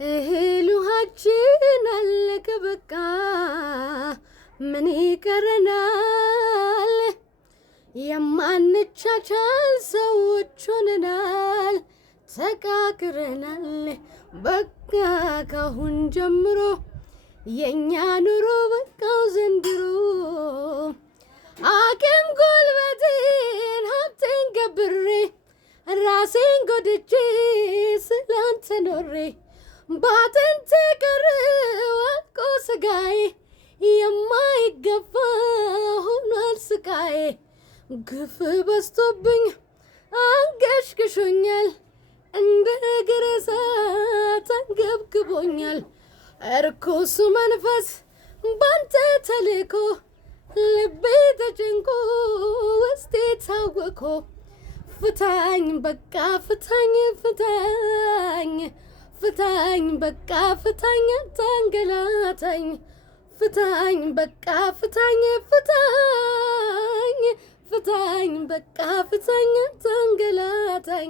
እህል ውሃችን አለቀ በቃ ምን ይቀረናል? የማንቻቻል ሰዎች ሆነናል፣ ተቃቅረናል። በቃ ካሁን ጀምሮ የኛ ኑሮ በቃው ዘንድሮ። አቅም ጉልበቴን ሀብቴን ገብሬ ራሴን ጎድቼ ስላንተ ኖሬ ባጥንቴ ቀረው አልቆ ስጋዬ የማይገባ ሆኗል ስቃዬ። ግፍ በዝቶብኝ አንገሽግሾኛል፣ እንደ እግር እሳት አንገብግቦኛል። እርኩሱ መንፈስ ባንተ ተልኮ ልቤ ተጨንቆ ውስጤ ታወኮ። ፍታኝ በቃ ፍታኝ ፍታኝ ፍታኝ በቃ ፍታኝ አታንገላታኝ። ፍታኝ በቃ ፍታኝ ፍታኝ ፍታኝ በቃ ፍታኝ አታንገላታኝ።